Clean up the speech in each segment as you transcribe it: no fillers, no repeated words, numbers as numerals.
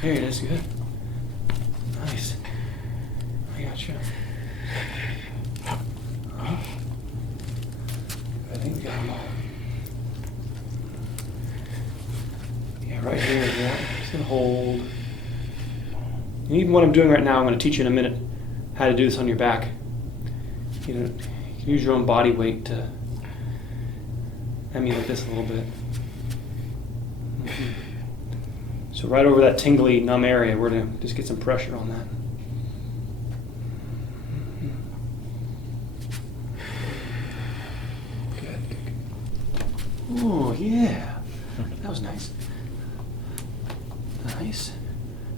There it is, good. Nice. I got you. I think we got them all. Yeah, right here is one. Just gonna hold. And even what I'm doing right now, I'm gonna teach you in a minute how to do this on your back. You know, you can use your own body weight to emulate this a little bit. So right over that tingly, numb area, we're going to just get some pressure on that. Good. Oh, yeah. That was nice. Nice.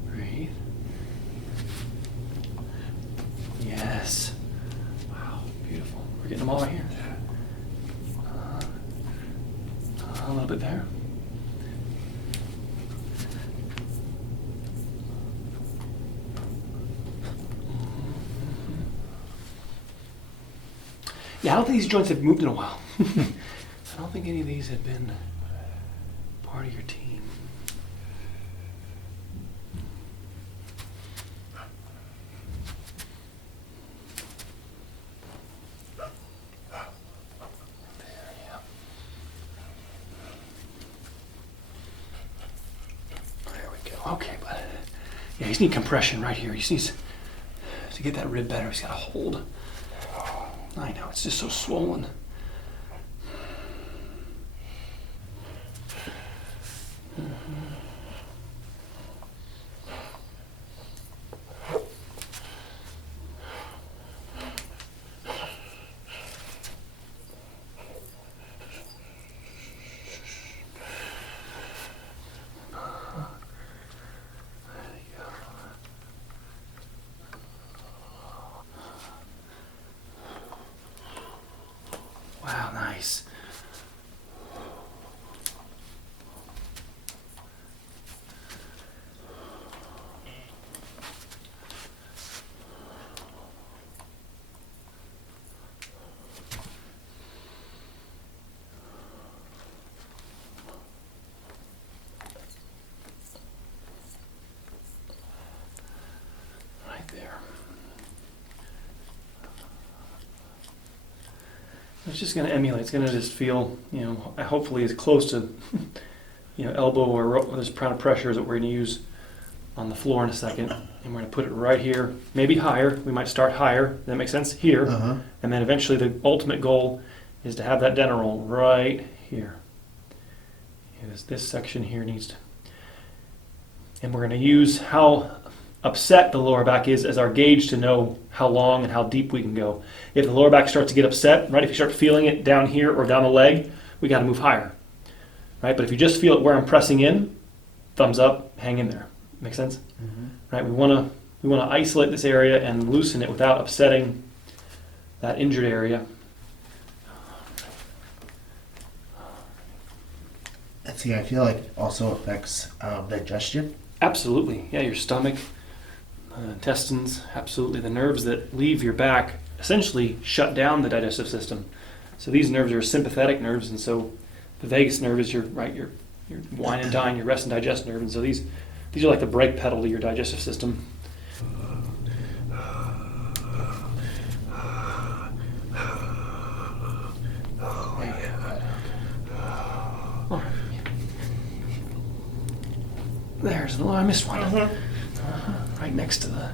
Breathe. Yes. Wow, beautiful. We're getting them all right here. A little bit there. Yeah, I don't think these joints have moved in a while. I don't think any of these have been part of your team. There we go. Okay, but yeah, he's need compression right here. He just needs to get that rib better. He's got to hold. I know, it's just so swollen. Wow, nice. Right there. It's just going to emulate. It's going to just feel, you know, hopefully as close to, you know, elbow or this kind of pressure that we're going to use on the floor in a second. And we're going to put it right here, maybe higher. We might start higher. Does that make sense? Here. And then eventually the ultimate goal is to have that dental roll right here. This section here needs to. And we're going to use how upset the lower back is as our gauge to know how long and how deep we can go. If the lower back starts to get upset, right, if you start feeling it down here or down the leg, we got to move higher, right? But if you just feel it where I'm pressing in, thumbs up, hang in there. Make sense? Right? We want to isolate this area and loosen it without upsetting that injured area. See, I feel like it also affects digestion. Absolutely. Yeah, your stomach, intestines, absolutely. The nerves that leave your back essentially shut down the digestive system. So these nerves are sympathetic nerves, and so the vagus nerve is your wine and dine, your rest and digest nerve, and so these are like the brake pedal to your digestive system. There's the I missed one. Right next to the.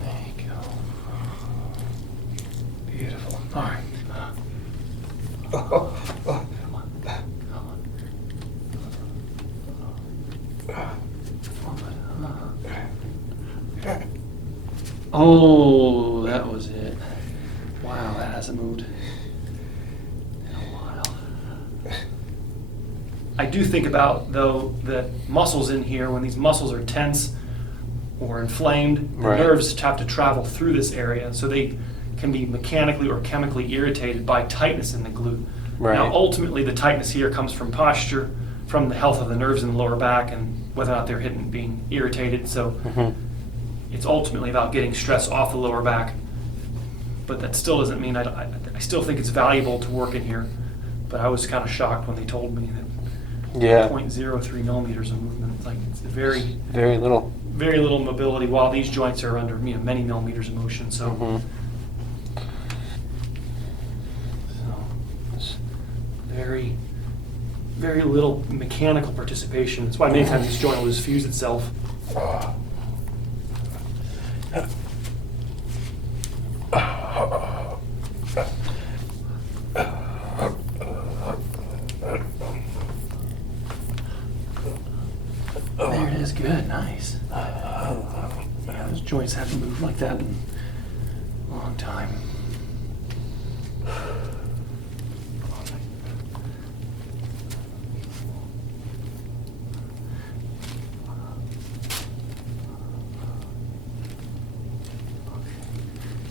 There you go. Beautiful. All right. Oh, that was it. Wow, that hasn't moved in a while. I do think about, though, the muscles in here, when these muscles are tense or inflamed, the nerves have to travel through this area, so they can be mechanically or chemically irritated by tightness in the glute. Now, ultimately, the tightness here comes from posture, from the health of the nerves in the lower back, and whether or not they're being irritated. So it's ultimately about getting stress off the lower back. but that still doesn't mean I still think it's valuable to work in here. But I was kind of shocked when they told me that Yeah. 0.03 millimeters of movement. It's like it's very Very little. mobility, while these joints are under many millimeters of motion. So, Mhm. so very little mechanical participation. That's why many times this joint will just fuse itself. There it is. Good. Nice. Yeah, those joints haven't moved like that in a long time.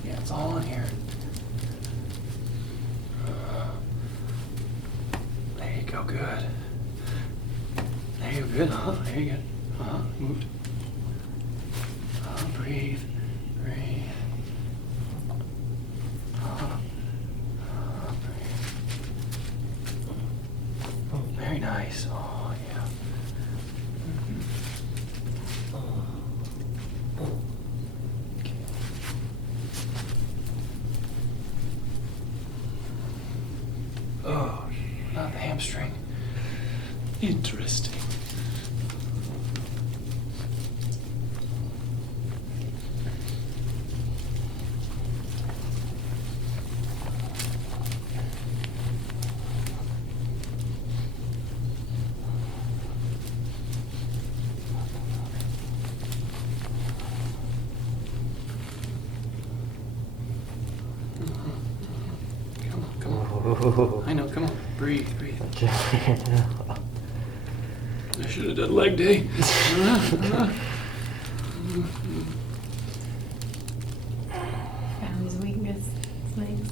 Yeah, it's all in here. There you go. Good. There you go. Good. There you go. Moved. Breathe. Breathe. Breathe. Oh, very nice. Oh, yeah. Okay. Oh, not the hamstring. Interesting. Come on. I know, come on. Breathe. I should have done leg day. Found his weakness. Legs.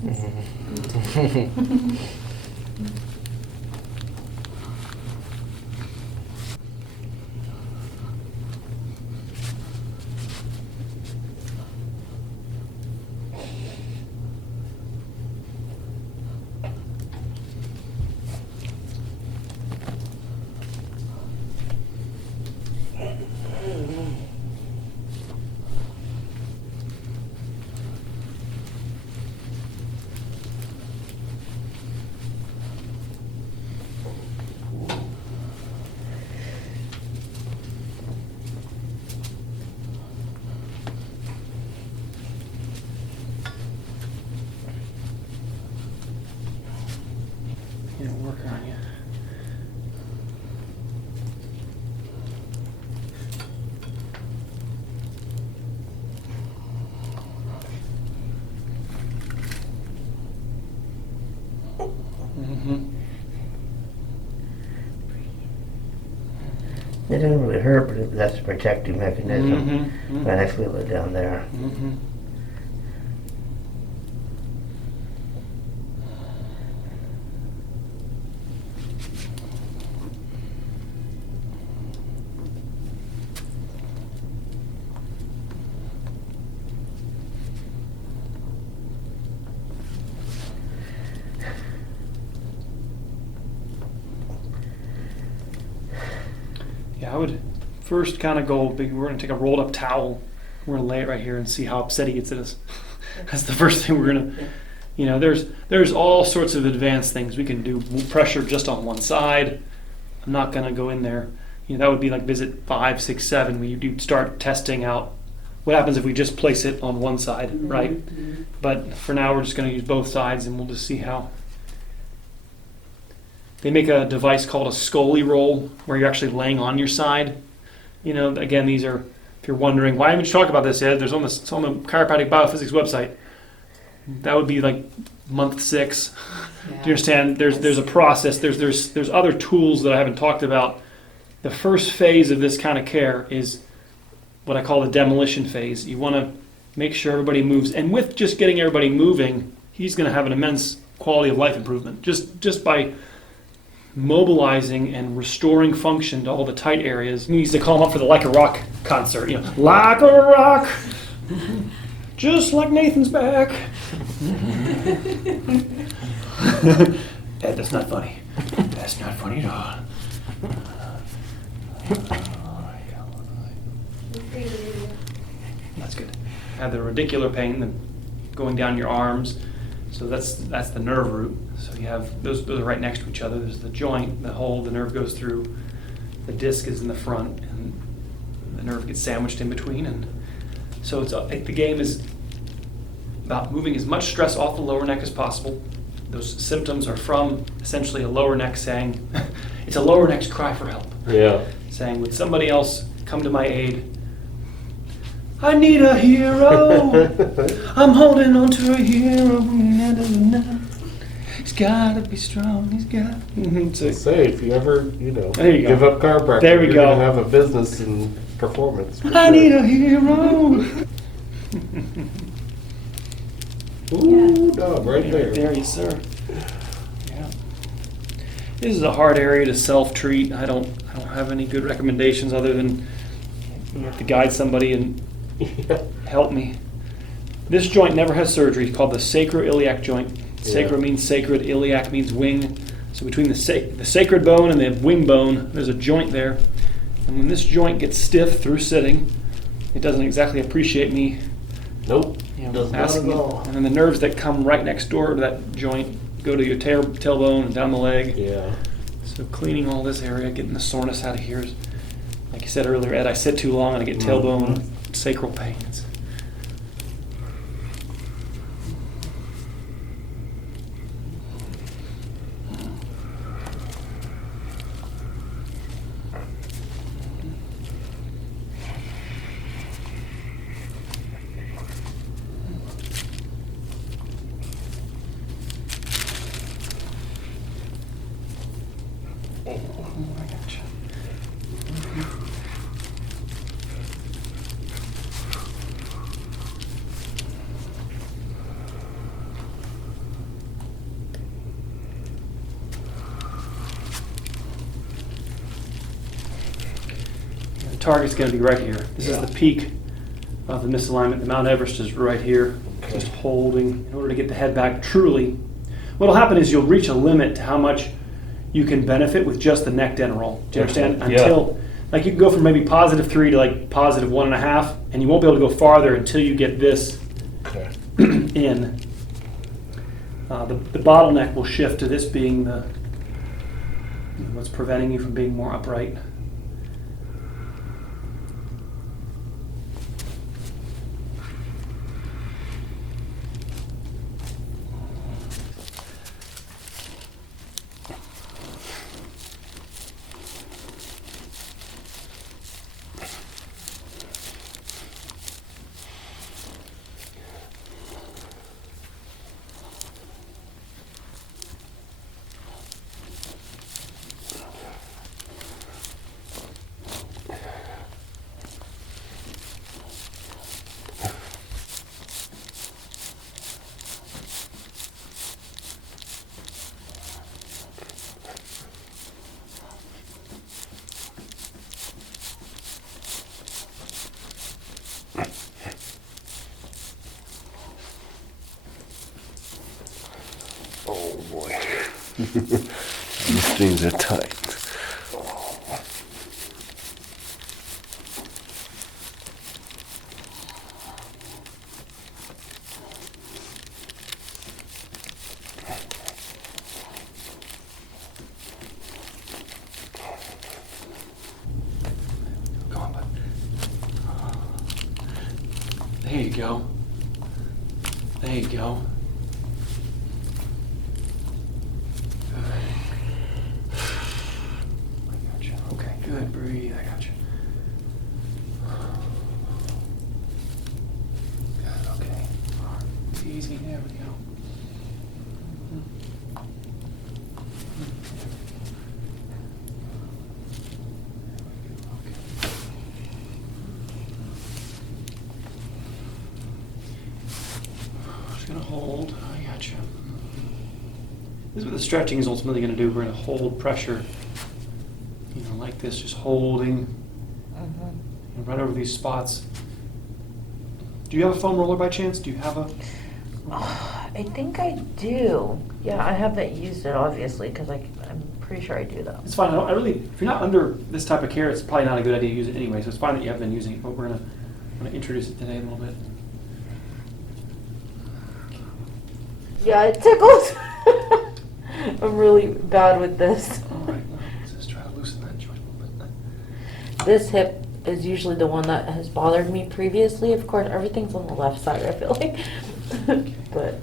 Work on you. It doesn't really hurt, but that's a protective mechanism. Mhm. When I feel it down there. Mm-hmm. Yeah, I would first kind of go, we're going to take a rolled up towel. We're going to lay it right here and see how upset he gets at us. That's the first thing we're going to, there's all sorts of advanced things. We can do pressure just on one side. I'm not going to go in there. That would be like visit 5, 6, 7, where you do start testing out what happens if we just place it on one side, right? But for now, we're just going to use both sides and we'll just see how. They make a device called a Scully roll where you're actually laying on your side. Again, these are, if you're wondering, why haven't you talked about this yet? It's on the chiropractic biophysics website. That would be like month 6. Do you understand? There's a process. There's other tools that I haven't talked about. The first phase of this kind of care is what I call the demolition phase. You want to make sure everybody moves. And with just getting everybody moving, he's going to have an immense quality of life improvement. Just by mobilizing and restoring function to all the tight areas. He needs to call him up for the Like a Rock concert. Like a rock. Just like Nathan's back. Ed, that's not funny. That's not funny at all. That's good. Have the radicular pain going down your arms. So that's the nerve root. So you have those are right next to each other. There's the joint, the hole the nerve goes through. The disc is in the front, and the nerve gets sandwiched in between. And so the game is about moving as much stress off the lower neck as possible. Those symptoms are from essentially a lower neck saying, it's a lower neck's cry for help. Yeah. Saying, would somebody else come to my aid? I need a hero. I'm holding on to a hero. He's got to be strong. He's got. So, Say, if you ever, There you go. give up chiropractic, There we you're go. going to have a business in performance. for I sure. need a hero. Ooh, dog, right there. There you, sir. Yeah. This is a hard area to self-treat. I don't have any good recommendations other than you have to guide somebody and help me. This joint never has surgery. It's called the sacroiliac joint. Sacra means sacred, iliac means wing. So between the sacred bone and the wing bone, there's a joint there. And when this joint gets stiff through sitting, it doesn't exactly appreciate me Nope. Does not asking at it. all. And then the nerves that come right next door to that joint go to your tailbone and down the leg. Yeah. So cleaning all this area, getting the soreness out of here is, like you said earlier, Ed, I sit too long and I get tailbone sacral pains. I gotcha. The target's going to be right here. This is the peak of the misalignment. The Mount Everest is right here. Okay. Just holding in order to get the head back truly. What'll happen is you'll reach a limit to how much you can benefit with just the neck dead roll. Do you understand? Okay. Yeah. Until, like, you can go from maybe +3 to like +1.5, and you won't be able to go farther until you get this Okay. in. The bottleneck will shift to this being what's preventing you from being more upright. Oh boy. These things are tight. Go on, bud. There you go. There you go. I gotcha. Okay, good. Breathe. I gotcha. Good. Okay. All right. Easy. There we go. Just gonna hold. I gotcha. This is what the stretching is ultimately gonna do. We're gonna hold pressure, like this, just holding, right over these spots. Do you have a foam roller by chance? Do you have a? I think I do. Yeah, I haven't used it obviously because I'm pretty sure I do though. It's fine. I really, if you're not under this type of care, it's probably not a good idea to use it anyway. So it's fine that you have been using it, but we're gonna introduce it today a little bit. Yeah, it tickles. I'm really bad with this. All right, well, let's just try to loosen that joint a little bit. This hip is usually the one that has bothered me previously. Of course, everything's on the left side, I feel like. But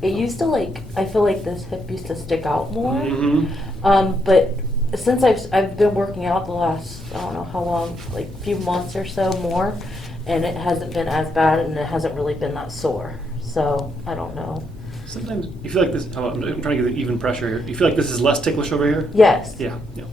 it used to I feel like this hip used to stick out more. Mm-hmm. But since I've been working out the last, I don't know how long, like few months or so more, and it hasn't been as bad and it hasn't really been that sore. So I don't know. Sometimes you feel like this. I'm trying to get even pressure here. Do you feel like this is less ticklish over here? Yes. Yeah. Yeah.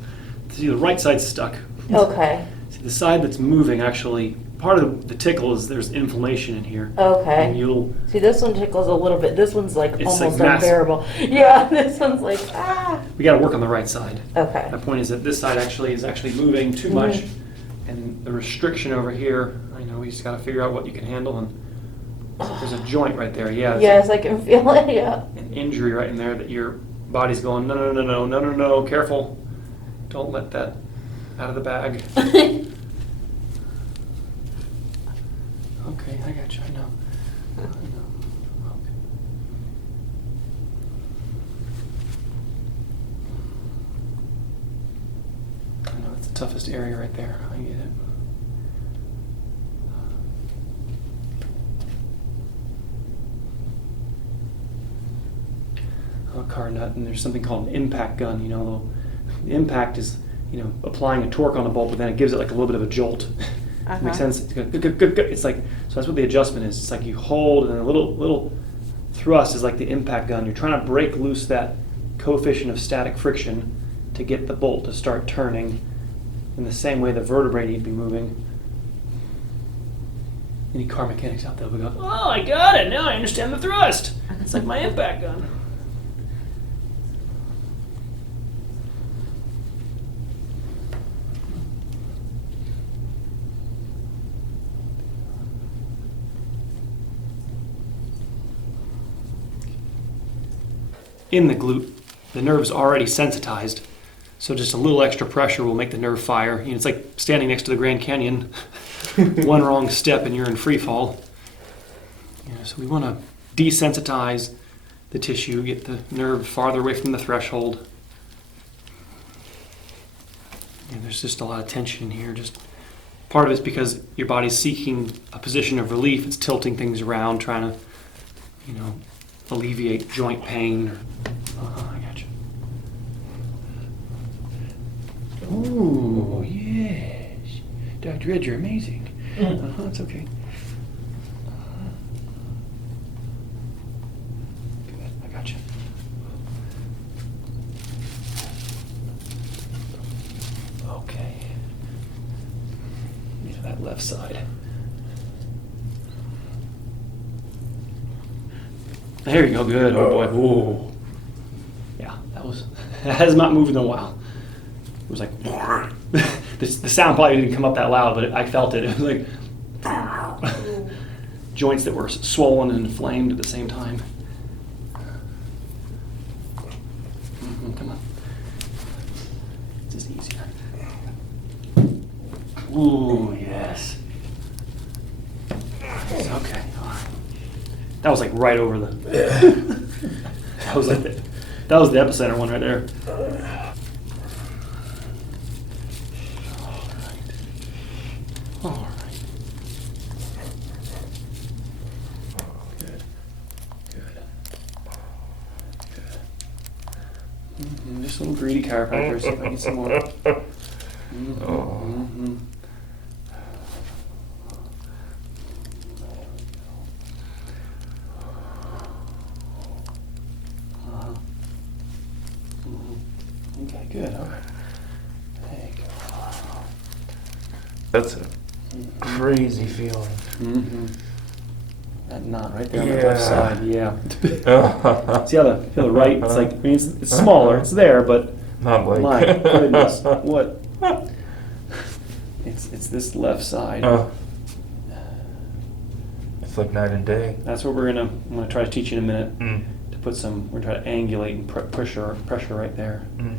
See, the right side's stuck. Okay. See, the side that's moving actually, part of the tickle is there's inflammation in here. And Okay. you'll, See, this one tickles a little bit. This one's like It's, almost like, massive. unbearable. Yeah, this one's like, ah. we got to work on the right side. Okay. My point is that this side actually is moving too much, Mhm. and the restriction over here. I know we just got to figure out what you can handle. And there's a joint right there. Yeah. there's Yes, I can feel it. Yeah. an injury right in there that your body's going, no, no, no, no, no, no, no, careful. Don't let that out of the bag. Okay, I got you. I know. Okay. I know it's the toughest area right there. I get it. A car nut, and there's something called an impact gun. The impact is, applying a torque on a bolt, but then it gives it like a little bit of a jolt. Makes sense? It's like, so that's what the adjustment is. It's like you hold, and a little thrust is like the impact gun. You're trying to break loose that coefficient of static friction to get the bolt to start turning in the same way the vertebrae need to be moving. Any car mechanics out there will go, oh, I got it. Now I understand the thrust. It's like my impact gun. In the glute, the nerve's already sensitized, so just a little extra pressure will make the nerve fire. It's like standing next to the Grand Canyon. One wrong step and you're in free fall. So we want to desensitize the tissue, get the nerve farther away from the threshold. There's just a lot of tension in here. Just part of it's because your body's seeking a position of relief. It's tilting things around, trying to, alleviate joint pain. I got you. Ooh, yes. Dr. Ed, you're amazing. It's okay. Good, I got you. Okay. That left side. There you go, good. Oh boy. Whoa. Yeah, that has not moved in a while. It was like, the sound probably didn't come up that loud, but I felt it. It was like joints that were swollen and inflamed at the same time. Come on. This is easier. Ooh, yes. Okay. All right. That was like right over the. That was the epicenter one right there. All right. Good. Just a little greedy chiropractor. See if I can get some more. Okay, good. All right. There you go. That's a crazy feeling. Mm-hmm. That knot right there on the Yeah. left side. Yeah. See how feel the right? It's like, it's smaller. It's there, but Not like. my goodness, what? It's this left side. It's It's like night and day. That's what I'm gonna try to teach you in a minute. Mm. To put some, we're gonna try to angulate and pressure right there. Mm.